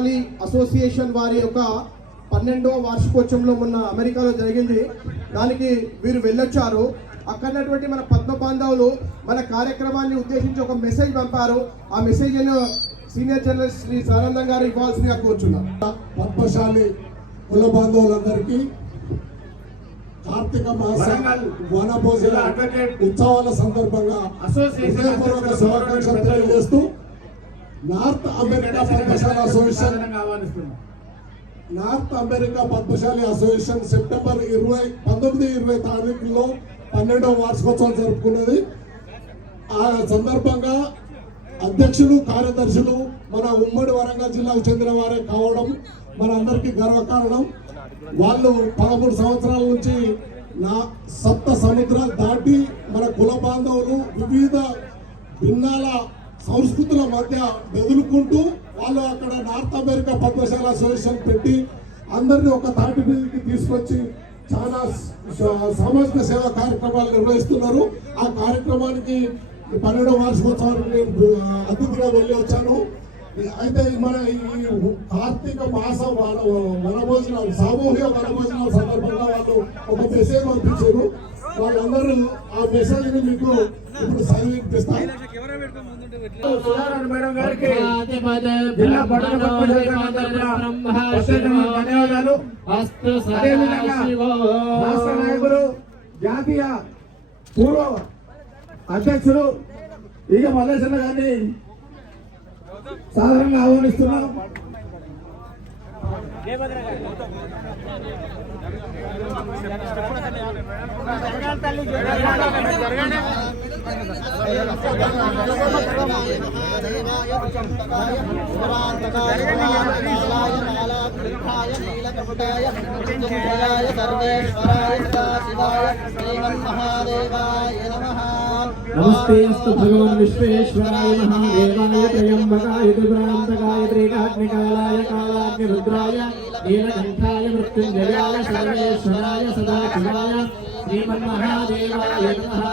Padmashali association వారి యొక్క 12వ వార్షికోత్సవంలో మొన్న అమెరికాలో జరిగింది. దానికి వీరు వెళ్ళొచ్చారు. అక్కడటువంటి మన పద్మ బాంధవులు మన కార్యక్రమాన్ని ఉద్దేశించి ఒక మెసేజ్ పంపారు. ఆ మెసేజ్ సీనియర్ జర్నలిస్ట్ శ్రీ సానందం గారు ఇవ్వాల్సిందిగా కోరుచున్నాం. పద్మశాలి కుల బాంధవులందరికీ కార్తీక మాస వనభోజన ఉత్సవాల సందర్భంగా హృదయపూర్వక శుభాకాంక్షలు తెలియజేస్తూ north America Padmashali association September 19-20 తారీఖుల్లో 12వ వార్షికోత్సవం జరుపుకున్నది. ఆ సందర్భంగా అధ్యక్షులు కార్యదర్శులు మన ఉమ్మడి వరంగల్ జిల్లాకు చెందిన వారే కావడం మనందరికీ గర్వకారణం. వాళ్ళు 13 సంవత్సరాల నుంచి సప్త సముద్రాలు దాటి మన కుల బాంధవులు వివిధ భిన్నాల సంస్కృతుల మధ్య బెదులుకుంటూ వాళ్ళు అక్కడ నార్త్ అమెరికా పద్మశాల అసోసియేషన్ పెట్టి అందరినీ ఒక తాటి మీదకి తీసుకొచ్చి చాలా సామాజిక సేవా కార్యక్రమాలు నిర్వహిస్తున్నారు. ఆ కార్యక్రమానికి 12వ వార్షికోత్సవానికి నేను అతిథిగా వెళ్ళి వచ్చాను. అయితే మన ఈ కార్తీక మాస వనభోజనాలు సామూహిక వనభోజనాల సందర్భంగా వాళ్ళు ఒక మెసేజ్ పంపించారు. వాళ్ళందరూ ఆ మెసేజ్ ని మీకు ఇప్పుడు చదివిపిస్తారు. ధన్యవాదాలు. నాయకులు జాతీయ పూర్వ అధ్యక్షులు ఇక మల్లేశ్వర గారిని సాధారణంగా ఆహ్వానిస్తున్నాం. नमस्तेस्तु भगवान् विश्वेश्वराय महादेवाय त्र्यंबकाय त्रिपुरान्तकाय त्रिकाग्निकालाय कालाग्निरुद्राय नीलकण्ठाय मृत्युञ्जयाय सर्वेश्वराय सदाशिवाय श्रीमन्महादेवाय नमः।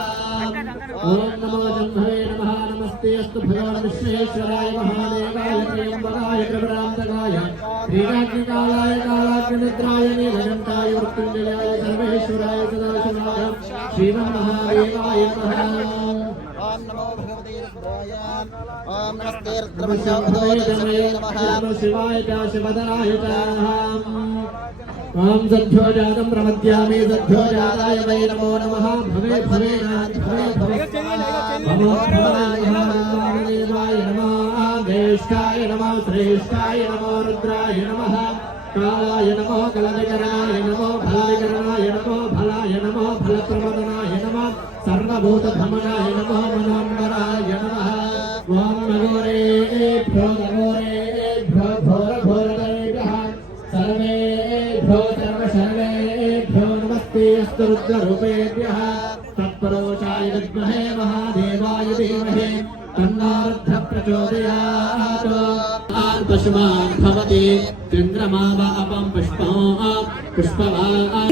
ओम नमो जह्नवे नमः। नमस्तेस्तु भगवान् विश्वेश्वराय महादेवाय त्र्यंबकाय त्रिपुरान्तकाय त्रिकाग्निकालाय कालाग्निरुद्राय नीलकण्ठाय मृत्युञ्जयाय सर्वेश्वराय सदाशिवाय श्रीमन्महादेवाय नमः। ओम नमो भगवते रुद्राय ओम नमस्ते रुद्रमन्योदय नमः शिवाय च शिवधराय च ओम सद्यो जातं प्रमद्यामि सद्यो जाताय वै नमो नमः। भवे भवे भवे नमो देवाय नमः देष्टाय नमः श्रेष्ठाय नमो रुद्राय नमः कालाय नमो कलविकरणाय नमो फलविकरणाय नमो फलाय नमो फलप्रमदनाय नमः सर्वभूतभ्रमणाय नमो मनोन्वराय नमः। ओम नमोरेभ्यो घोरघोरदरेभ्यः सर्वेभ्यो सर्वशर्वेभ्यो नमस्तेऽस्तु रुद्ररूपेभ्यः तत्परोषाय विद्महे महादेवाय धीमहि तन्नो रुद्रः प्रचोदयात्। पुष्पवान् भवति चन्द्रमा वा अपं पुष्पवान्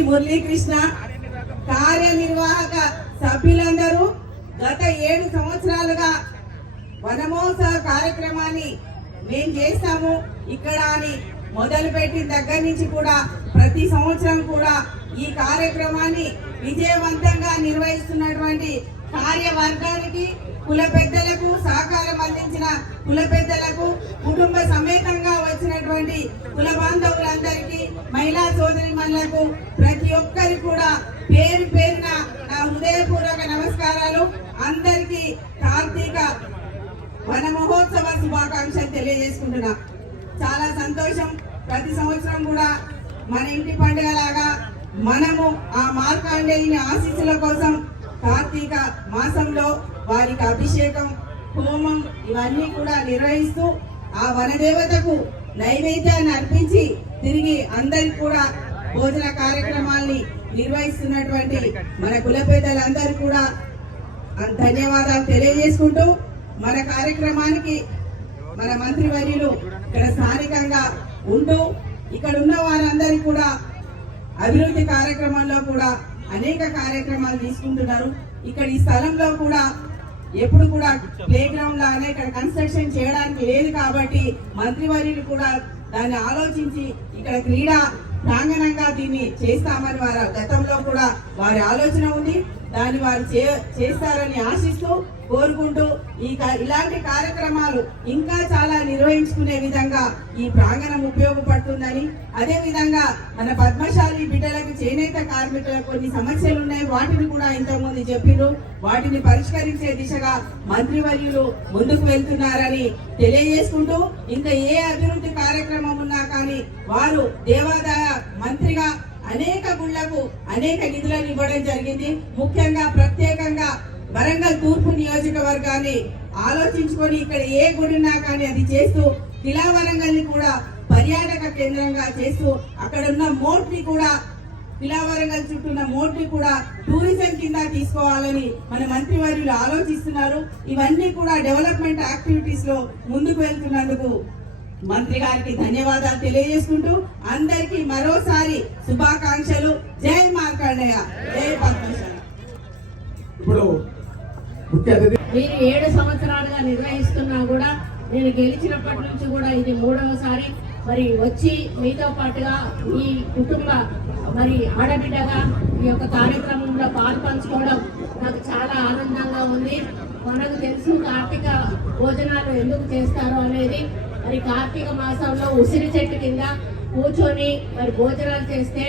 మురళీకృష్ణ కార్యనిర్వాహక సభ్యులందరూ గత 7 సంవత్సరాలుగా వనమోత్సవ కార్యక్రమాన్ని మేము చేస్తాము ఇక్కడ అని మొదలుపెట్టిన దగ్గర నుంచి కూడా ప్రతి సంవత్సరం కూడా ఈ కార్యక్రమాన్ని విజయవంతంగా నిర్వహిస్తున్నటువంటి కార్యవర్గానికి కుల పెద్దలకు సహకారం అందించిన కుల పెద్దలకు కుటుంబ సమేతంగా వచ్చినటువంటి కుల బాంధవులందరికీ మహిళా సోదరిమణులకు ప్రతి ఒక్కరికి కూడా పేరు పేరున నా హృదయపూర్వక నమస్కారాలు. అందరికీ కార్తీక వన మహోత్సవ శుభాకాంక్షలు తెలియజేసుకుంటున్నా. చాలా సంతోషం. ప్రతి సంవత్సరం కూడా మన ఇంటి పండుగ లాగా మనము ఆ మార్కండేయుని ఆశీస్సుల కోసం కార్తీక మాసంలో వారికి అభిషేకం హోమం ఇవన్నీ కూడా నిర్వహిస్తూ ఆ వనదేవతకు నైవేద్యాన్ని అర్పించి తిరిగి అందరికి కూడా భోజన కార్యక్రమాల్ని నిర్వహిస్తున్నటువంటి మన కుల పెద్దలందరూ కూడా ధన్యవాదాలు తెలియజేసుకుంటూ మన కార్యక్రమానికి మన మంత్రివర్యులు ఇక్కడ స్థానికంగా ఉంటూ ఇక్కడ ఉన్న వారందరికీ కూడా అభివృద్ధి కార్యక్రమాల్లో కూడా అనేక కార్యక్రమాలు తీసుకుంటున్నారు. ఇక్కడ ఈ స్థలంలో కూడా ఎప్పుడు కూడా ప్లే గ్రౌండ్ లాగానే ఇక్కడ కన్స్ట్రక్షన్ చేయడానికి లేదు కాబట్టి మంత్రివర్యులు కూడా దాన్ని ఆలోచించి ఇక్కడ క్రీడా ప్రాంగణంగా దీన్ని చేస్తామని వారు గతంలో కూడా వారి ఆలోచన ఉంది. దాన్ని వారు చేస్తారని ఆశిస్తూ కోరుకుంటూ ఇలాంటి కార్యక్రమాలు ఇంకా చాలా నిర్వహించుకునే విధంగా ఈ ప్రాంగణం ఉపయోగపడుతుందని, అదే విధంగా మన పద్మశాలి బిడ్డలకు చేనేత కార్మికులకు కొన్ని సమస్యలు ఉన్నాయి, వాటిని కూడా ఇంతకుముందు చెప్పిండ్రు. వాటిని పరిష్కరించే దిశగా మంత్రివర్యులు ముందుకు వెళ్తున్నారని తెలియజేసుకుంటూ, ఇంకా ఏ అభివృద్ధి కార్యక్రమం ఉన్నా కానీ వారు దేవాదాయ మంత్రిగా అనేక గుళ్లకు అనేక నిధులను ఇవ్వడం జరిగింది. ముఖ్యంగా ప్రత్యేకంగా వరంగల్ తూర్పు నియోజకవర్గాన్ని ఆలోచించుకొని ఇక్కడ ఏ గుడి ఉన్నా కానీ అది చేస్తూ కిలా వరంగల్ ని కూడా పర్యాటక కేంద్రంగా చేస్తూ అక్కడ ఉన్న మోట్ ని కూడా కిలా వరంగల్ చుట్టూ ఉన్న మోట్ ని కూడా టూరిజం కింద తీసుకోవాలని మన మంత్రివర్యులు ఆలోచిస్తున్నారు. ఇవన్నీ కూడా డెవలప్మెంట్ యాక్టివిటీస్ లో ముందుకు వెళ్తున్నందుకు మంత్రి గారికి ధన్యవాదాలు తెలియజేసుకుంటూ అందరికీ మరోసారి శుభాకాంక్షలు. జై మార్కండేయ, జై పద్మశాలి. ఇప్పుడు ముఖ్య అతిథి మీరు 7 సంవత్సరాలుగా నిర్వహిస్తున్నా కూడా నేను గెలిచినప్పటి నుంచి కూడా ఇది 3వసారి మరి వచ్చి మీతో పాటుగా ఈ కుటుంబ మరి ఆడబిడ్డగా ఈ యొక్క కార్యక్రమంలో పాల్పంచుకోవడం నాకు చాలా ఆనందంగా ఉంది. మనకు తెలుసు కార్తీక భోజనాలు ఎందుకు చేస్తారో అనేది. మరి కార్తీక మాసంలో ఉసిరి చెట్టు కింద కూర్చొని మరి భోజనాలు చేస్తే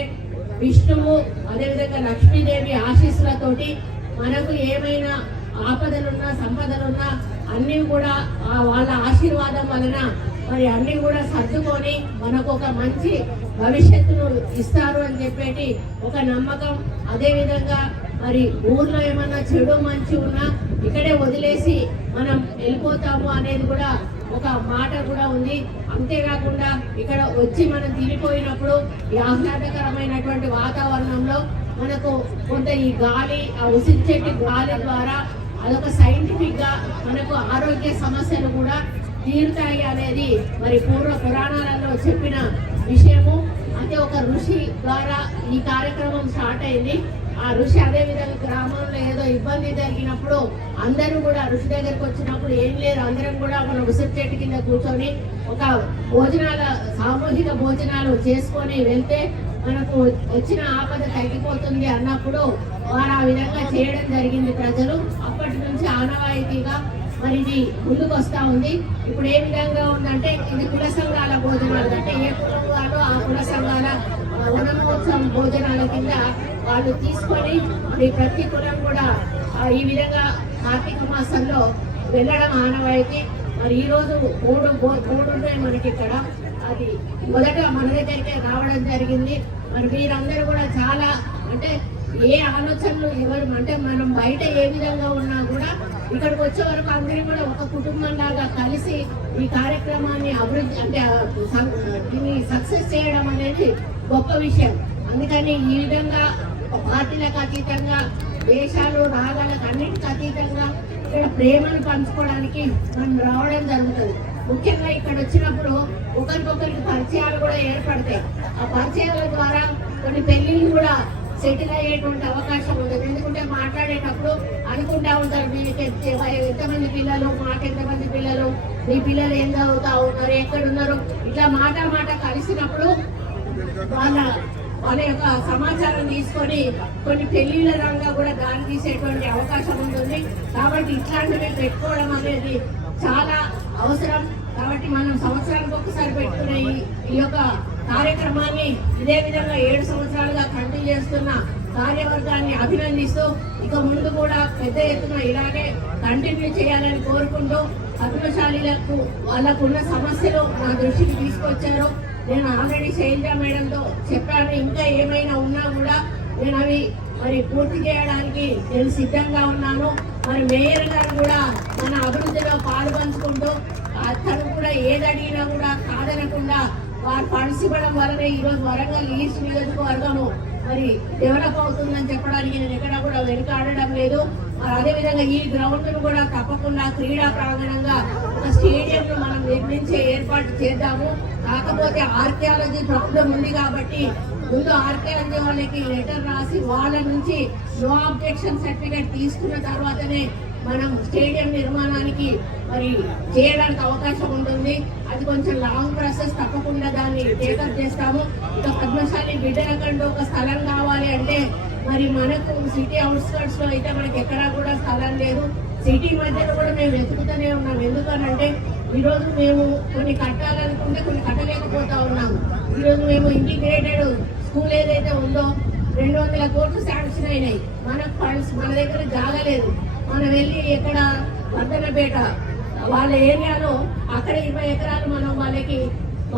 విష్ణువు అదేవిధంగా లక్ష్మీదేవి ఆశీస్సులతోటి మనకు ఏమైనా ఆపదలున్నా సంపదలున్నా అన్నీ కూడా వాళ్ళ ఆశీర్వాదం వలన మరి అన్నీ కూడా సర్దుకొని మనకు ఒక మంచి భవిష్యత్తును ఇస్తారు అని చెప్పేటి ఒక నమ్మకం. అదేవిధంగా మరి ఊర్లో ఏమన్నా చెడు మంచి ఉన్నా ఇక్కడే వదిలేసి మనం వెళ్ళిపోతాము అనేది కూడా ఒక మాట కూడా ఉంది. అంతేకాకుండా ఇక్కడ వచ్చి మనం తిరిగిపోయినప్పుడు ఈ ఆహ్లాదకరమైనటువంటి వాతావరణంలో మనకు కొంత ఈ గాలి, ఆ ఉసిరి చెట్టు గాలి ద్వారా అదొక సైంటిఫిక్ గా మనకు ఆరోగ్య సమస్యలు కూడా తీరుతాయి అనేది మరి పూర్వ పురాణాలలో చెప్పిన విషయము. అంటే ఒక ఋషి ద్వారా ఈ కార్యక్రమం స్టార్ట్ అయింది. ఆ ఋషి అదే విధంగా గ్రామంలో ఏదో ఇబ్బంది జరిగినప్పుడు అందరూ కూడా ఋషి దగ్గరికి వచ్చినప్పుడు ఏం లేదు, అందరం కూడా మన ఉసిరి చెట్టు కింద కూర్చొని ఒక సామూహిక భోజనాలు చేసుకొని వెళ్తే మనకు వచ్చిన ఆపద తగ్గిపోతుంది అన్నప్పుడు వారు ఆ విధంగా చేయడం జరిగింది ప్రజలు. అప్పటి నుంచి ఆనవాయితీగా మరి ఇది ముందుకు వస్తూ ఉంది. ఇప్పుడు ఏ విధంగా ఉందంటే ఇది కుల సంఘాల భోజనాలు, అంటే ఏ కులం వాళ్ళు ఆ కుల సంఘాల వనమహోత్సవం భోజనాల కింద వాళ్ళు తీసుకొని మరి ప్రతి కులం కూడా ఈ విధంగా కార్తీక మాసంలో వెళ్ళడం ఆనవాయితీ. మరి ఈరోజు మూడు ఉన్నాయి మనకి ఇక్కడ. అది మొదట మన దగ్గరికి రావడం జరిగింది. మరి మీరందరూ కూడా చాలా అంటే ఏ ఆలోచనలు ఎవరు అంటే మనం బయట ఏ విధంగా ఉన్నా కూడా ఇక్కడికి వచ్చే వరకు అందరూ కూడా ఒక కుటుంబం లాగా కలిసి ఈ కార్యక్రమాన్ని అభివృద్ధి అంటే దీన్ని సక్సెస్ చేయడం అనేది గొప్ప విషయం. అందుకని ఈ విధంగా పార్టీలకు అతీతంగా దేశాలు రాగాలకు అన్నిటికీ అతీతంగా ఇక్కడ ప్రేమను పంచుకోవడానికి మనం రావడం జరుగుతుంది. ముఖ్యంగా ఇక్కడ వచ్చినప్పుడు ఒకరికొకరికి పరిచయాలు కూడా ఏర్పడతాయి. ఆ పరిచయాల ద్వారా కొన్ని పెళ్లిళ్ళు కూడా సెటిల్ అయ్యేటువంటి అవకాశం ఉంటుంది. ఎందుకంటే మాట్లాడేటప్పుడు అనుకుంటా ఉంటారు, మీకు ఎంతమంది పిల్లలు, మాకు ఎంతమంది పిల్లలు, మీ పిల్లలు ఏం చదువుతా ఉన్నారు, ఎక్కడున్నారు, ఇట్లా మాట కలిసినప్పుడు వాళ్ళ యొక్క సమాచారం తీసుకొని కొన్ని పెళ్లిళ్ళ రంగా కూడా దారి తీసేటువంటి అవకాశం ఉంటుంది. కాబట్టి ఇట్లాంటివి పెట్టుకోవడం అనేది చాలా అవసరం. కాబట్టి మనం సంవత్సరానికి ఒకసారి పెట్టుకునే ఈ యొక్క కార్యక్రమాన్ని ఇదే విధంగా 7 సంవత్సరాలుగా కంటిన్యూ చేస్తున్న కార్యవర్గాన్ని అభినందిస్తూ ఇక ముందు కూడా పెద్ద ఎత్తున ఇలాగే కంటిన్యూ చేయాలని కోరుకుంటూ పద్మశాలీలకు వాళ్ళకున్న సమస్యలు నా దృష్టికి తీసుకొచ్చారు. నేను ఆల్రెడీ శైలజ మేడంతో చెప్పాను, ఇంకా ఏమైనా ఉన్నా కూడా నేను అవి మరి పూర్తి చేయడానికి నేను సిద్ధంగా ఉన్నాను. మరి మేయర్ గారు కూడా మన అభివృద్ధిలో పాల్పంచుకుంటూ అతను కూడా ఏది అడిగినా కూడా కాదనకుండా వారు ఫండ్స్ ఇవ్వడం వల్లనే ఈరోజు వరంగల్ ఈస్ట్ నియోజకవర్గము మరి డెవలప్ అవుతుందని చెప్పడానికి నేను ఎక్కడ కూడా వెనుకాడడం లేదు. మరి అదేవిధంగా ఈ గ్రౌండ్ ను కూడా తప్పకుండా క్రీడా ప్రాంగణంగా ఒక స్టేడియం ను మనం నిర్మించే ఏర్పాటు చేద్దాము. కాకపోతే ఆర్కియాలజీ ప్రాబ్లం ఉంది కాబట్టి ముందు ఆర్కియాలజీ వాళ్ళకి లెటర్ రాసి వాళ్ళ నుంచి నో అబ్జెక్షన్ సర్టిఫికేట్ తీసుకున్న తర్వాతనే మనం స్టేడియం నిర్మాణానికి మరి చేయడానికి అవకాశం ఉంటుంది. అది కొంచెం లాంగ్ ప్రాసెస్, తప్పకుండా దాన్ని టేకప్ చేస్తాము. ఇక పద్మశాలి బిడ్డలకంటూ ఒక స్థలం కావాలి అంటే మరి మనకు సిటీ అవుట్స్కర్ట్స్ లో అయితే మనకి ఎక్కడా కూడా స్థలం లేదు. సిటీ మధ్యలో కూడా మేము వెతుకుతూనే ఉన్నాం. ఎందుకనంటే ఈరోజు మేము కొన్ని కట్టాలనుకుంటే కొన్ని కట్టలేకపోతా ఉన్నాము. ఈరోజు మేము ఇంటిగ్రేటెడ్ స్కూల్ ఏదైతే ఉందో 200 కోట్లు శాంక్షన్ అయినాయి. మనకు ఫండ్స్ మన దగ్గర జాగలేదు. మనం వెళ్ళి ఎక్కడ వర్ధనపేట వాళ్ళ ఏరియాలో అక్కడ 20 ఎకరాలు మనం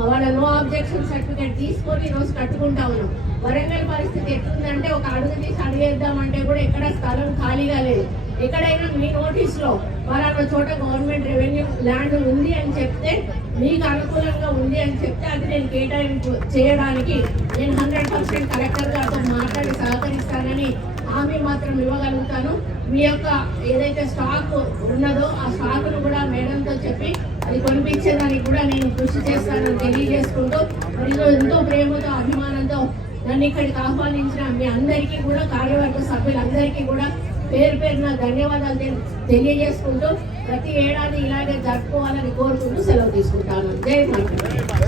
వాళ్ళ నో ఆబ్జెక్షన్ సర్టిఫికేట్ తీసుకొని ఈరోజు కట్టుకుంటా ఉన్నాం. వరంగల్ పరిస్థితి ఎట్లుందంటే ఒక అడుగు తీసి అడిగేద్దామంటే కూడా ఎక్కడ స్థలం ఖాళీగా లేదు. ఎక్కడైనా మీ నోటీస్లో పలానా చోట గవర్నమెంట్ రెవెన్యూ ల్యాండ్ ఉంది అని చెప్తే, మీకు అనుకూలంగా ఉంది అని చెప్తే అది నేను కేటాయింపు చేయడానికి నేను 100% కలెక్టర్ గారితో మాట్లాడి సహకరిస్తానని హామీ మాత్రం ఇవ్వగలుగుతాను. మీ యొక్క ఏదైతే స్టాక్ ఉన్నదో ఆ స్టాక్ను కూడా మేడంతో చెప్పి అది కొనిపించేదానికి కూడా నేను కృషి చేస్తానని తెలియజేసుకుంటూ, మరియు ఎంతో ప్రేమతో అభిమానంతో నన్ను ఇక్కడికి ఆహ్వానించిన మీ అందరికీ కూడా, కార్యవర్గ సభ్యులందరికీ కూడా పేరు పేరున ధన్యవాదాలు తెలియజేసుకుంటూ ప్రతి ఏడాది ఇలాగే జరుపుకోవాలని కోరుకుంటూ సెలవు తీసుకుంటాను. జై మాత.